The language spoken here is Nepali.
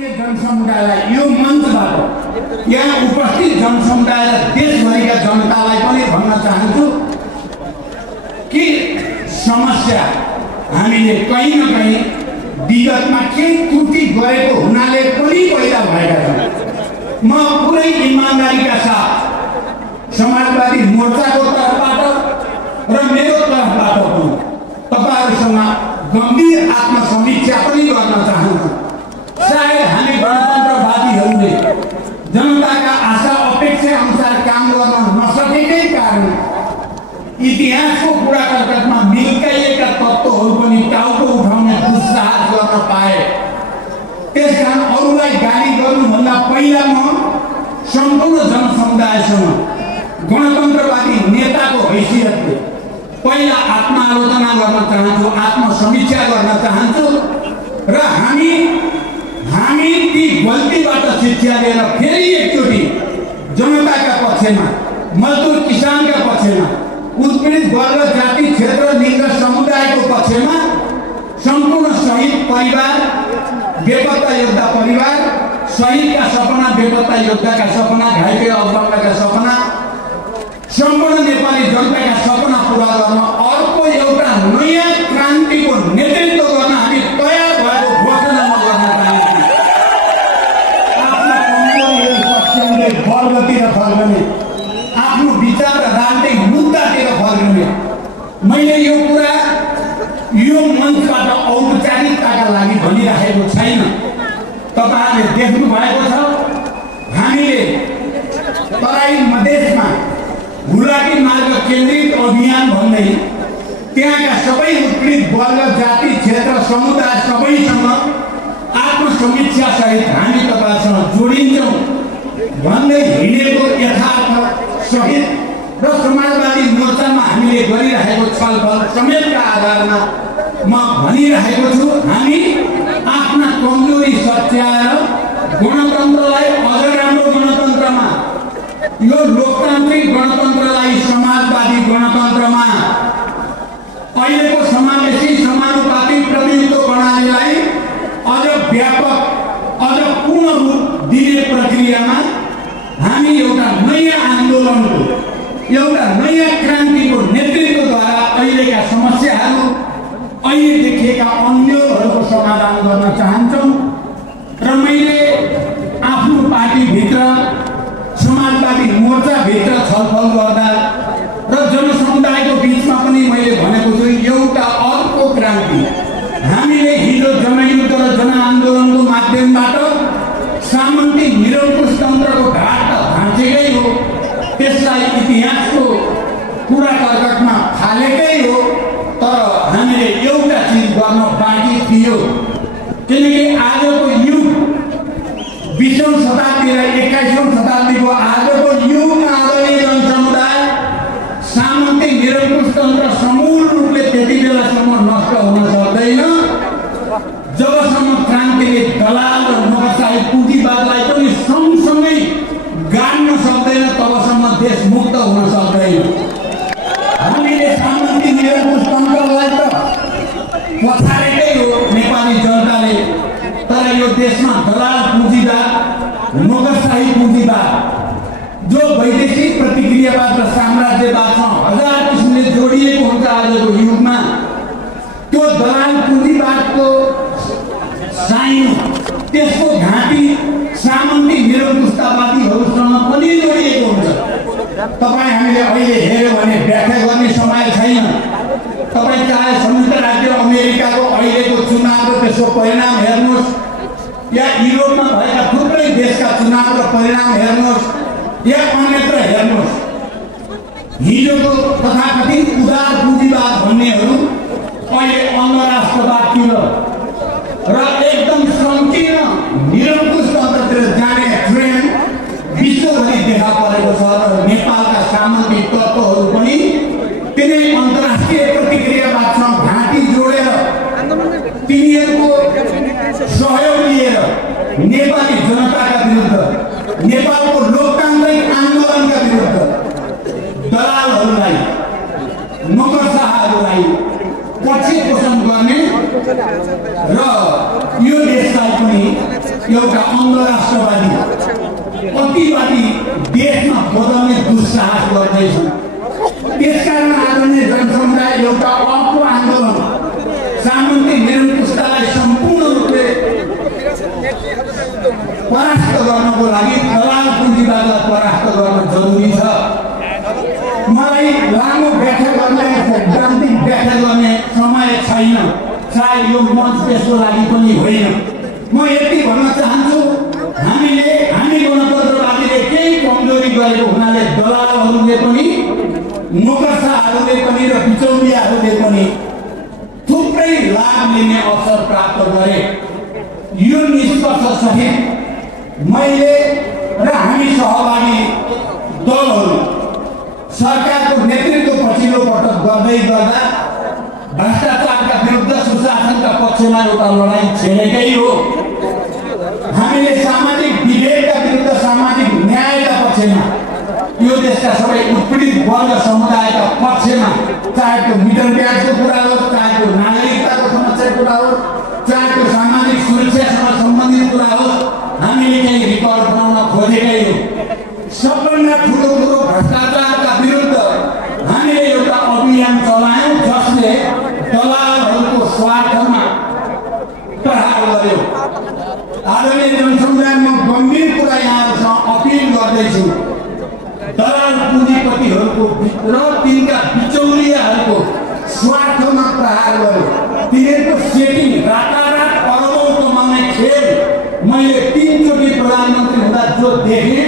भारतीय जनसमुदायलाई यो मञ्चबाट यहाँ उपस्थित जनसमुदाय र देशभरिका जनतालाई पनि भन्न चाहन्छु कि समस्या हामीले कहीँ न कहीँ विगतमा केही त्रुटि गरेको हुनाले पनि पैदा भएका छन्। म पुरै इमानदारीका साथ समाजवादी मोर्चाको तर्फबाट र मेरो तर्फबाट पनि तपाईहरुसँग गम्भीर आत्मसमीक्षा पनि गर्न चाहन्छु। सायद हामी गणतन्त्रवादीहरूले जनताका आशा अपेक्षा अनुसार काम गर्न नसकेकै कारण इतिहासको कुरा कर्कटमा मिल्काइएका तत्त्वहरू पनि टाउको उठाउने दुस्साहस गर्न पाए। त्यसकारण अरूलाई गाली गर्नुभन्दा पहिला म सम्पूर्ण जनसमुदायसँग गणतन्त्रवादी नेताको हैसियतले पहिला आत्मालोचना गर्न चाहन्छु, आत्मसमीक्षा गर्न चाहन्छु र हामी ती गल्तीबाट शिक्षा लिएर फेरि एकचोटि जनताका पक्षमा, मजदुर किसानका पक्षमा, उत्पीडित वर्ग जाति क्षेत्र लिङ्ग समुदायको पक्षमा, सम्पूर्ण शहीद परिवार, बेपत्ता योद्धा परिवार, शहीदका सपना, बेपत्ता योद्धाका सपना, घाइते अगमका सपना, सम्पूर्ण नेपाली जनताका सपना पूरा गर्न अर्को एउटा नयाँ क्रान्तिको नेतृत्व गर्न हामी तयार भएको घोषणा गर्न चाहन्छु। आफ्नो कमजोरी पक्षले वर्गतिर फर्कने, आफ्नो विचार र राजनीतिक मुद्दातिर फर्कने। मैले यो कुरा यो मञ्चबाट औपचारिकताका लागि भनिराखेको छैन। तपाईहरुले देख्नु भएको छ हामीले तराई मधेसमा हुलाकी मार्ग केन्द्रित अभियान भन्दै त्यहाँका सबै उत्पीडित वर्ग जाति क्षेत्र समुदाय सबैसँग आत्मसमीक्षा सहित हामी तपाईहरुसँग जोडिन्छौँ भन्दै हिँडेको यथार्थ सहित र समाजवादी मोर्चामा हामीले गरिरहेको छलफल समेतका आधारमा म भनिरहेको छु, हामी आफ्ना कमजोरी सच्याएर गणतन्त्रलाई अझ राम्रो गणतन्त्रमा, यो लोकतान्त्रिक गणतन्त्रलाई समाजवादी गणतन्त्रमा, अहिलेको समावेशी समानुपातिक प्रतिनिधित्व प्रणालीलाई अझ व्यापक, अझ पूर्ण रूप दिने प्रक्रियामा हामी एउटा नयाँ आन्दोलनको, एउटा नयाँ क्रान्तिको नेतृत्वद्वारा अहिलेका समस्याहरू, अहिले देखिएका अन्यलहरूको समाधान गर्न चाहन्छौँ। र मैले आफ्नो पार्टीभित्र समाजवादी मोर्चाभित्र छलफल गर्दा र जनसमुदायको बिचमा पनि मैले भनेको छु एउटा अर्को क्रान्ति हामीले हिजो जनयुद्ध र जनआन्दोलनको माध्यमबाट सामन्ती निरङ्कुश तन्त्रको घाट त भाँचेकै हो, त्यसलाई इतिहासको कुरा कर्कटमा फालेकै हो, तर हामीले एउटा चिज गर्न बाँकी थियो। किनकि आजको युग 20औं शताब्दी र 21औं शताब्दीको आजको युगमा आदरणीय जनसमुदाय सामन्ती निरङ्कुश तन्त्र समूल रूपले त्यति बेलासम्म नष्ट हुन सक्दैन जबसम्म क्रान्तिले दलाल र नोकरशाही पुँजीवादलाई पनि सँगसँगै गाड्न सक्दैन, तबसम्म देश मुक्त हुन सक्दैन। हामीले सामन्ती निरङ्कुश तन्त्रलाई त पछाडेकै हो नेपाली जनताले, तर यो देशमा दलाल पुँजीवाद, नोकरशाही पुँजीवाद जो वैदेशिक प्रतिक्रियावाद र साम्राज्यवादसँग हजार किसिमले जोडिएको हुन्छ आजको युगमा, त्यो दलाल पुँजीवादको साइनो, त्यसको घाँटी सामन्ती निरङ्कुशतावादीहरूसँग पनि जोडिएको हुन्छ। तपाईँ हामीले अहिले हेऱ्यो भने व्याख्या गर्ने समय छैन। तपाईँ चाहे संयुक्त राज्य अमेरिकाको अहिलेको चुनाव र त्यसको परिणाम हेर्नुहोस्, या युरोपमा भएका थुप्रै देशका चुनाव र परिणाम हेर्नुहोस्, या अन्यत्र हेर्नुहोस्, हिजोको तथाकथित उदार पुँजीवाद भन्नेहरू अहिले अङ्गराष्ट्रवादतिर र एकदम सङ्कीर्ण निरङ्कुश तन्त्रतिर जाने ट्रेन्ड विश्वभरि देखा परेको छ र नेपालका सामन्ती तत्त्वहरू पनि तिनै अन्तर्राष्ट्रिय प्रतिक्रियावादसँग घाँटी जोडेर तिनीहरूको सहयोग लिएर नेपाली जनताका विरुद्ध, नेपालको लोकतान्त्रिक आन्दोलनका विरुद्ध दलालहरूलाई, नोकरशाहहरूलाई पक्ष पोषण गर्ने र यो देशलाई पनि एउटा अङ्गराष्ट्रवादी अतिवादी देशमा बदल्ने दुस्साहस गर्दैछन्। त्यसकारण आदरणीय जनसमुदाय एउटा अर्को आन्दोलन सामन्ती निरङ्कुशतालाई सम्पूर्ण रूपले परास्त गर्नको लागि दलाल पुँजीवादलाई परास्त गर्न जरुरी छ। मलाई लामो व्याख्या गर्ने सैद्धान्तिक व्याख्या गर्ने समय छैन, चाहे यो मञ्च त्यसको लागि पनि होइन। म यति भन्न चाहन्छु, हामी गणतन्त्रवादीले केही कमजोरी गरेको हुनाले दलालहरूले पनि, नोकरशाहहरूले पनि र बिचौलियाहरूले पनि थुप्रै लाभ लिने अवसर प्राप्त गरे। यो निष्कर्ष सहित मैले र हामी सहभागी दलहरू सरकारको नेतृत्व पछिल्लो पटक गर्दै गर्दा भ्रष्टाचारका विरुद्ध सुशासनका पक्षमा एउटा लडाईँ छेडेकै हो। हामीले सामाजिक विभेदका विरुद्ध सामाजिक न्यायका पक्षमा, यो देशका सबै उत्पीडित वर्ग समुदायका पक्षमा, चाहे त्यो मिडल क्लासको कुरा होस्, चाहे त्यो नागरिकताको समस्याको कुरा होस्, चाहे त्यो सामाजिक सुरक्षासँग सम्बन्धित कुरा होस्, हामीले चाहिँ रिकर्ड बनाउन खोजेकै हो। सबभन्दा ठुलो कुरो भ्रष्टाचारका विरुद्ध हामीले एउटा अभियान चलायौँ जसले दलालहरूको स्वार्थमा प्रहार गर्यो। आदरणीय जनसमुदाय, म गम्भीर कुरा यहाँहरूसँग अपिल गर्दैछु, दलाल पुँजीपतिहरूको र तिनका बिचौलियाहरूको स्वार्थमा प्रहार गर्यो। तिनीहरूको सेटिङ रातारात अरबौँ कमाउने खेल मैले 3 चोटि प्रधानमन्त्री हुँदा जो देखेँ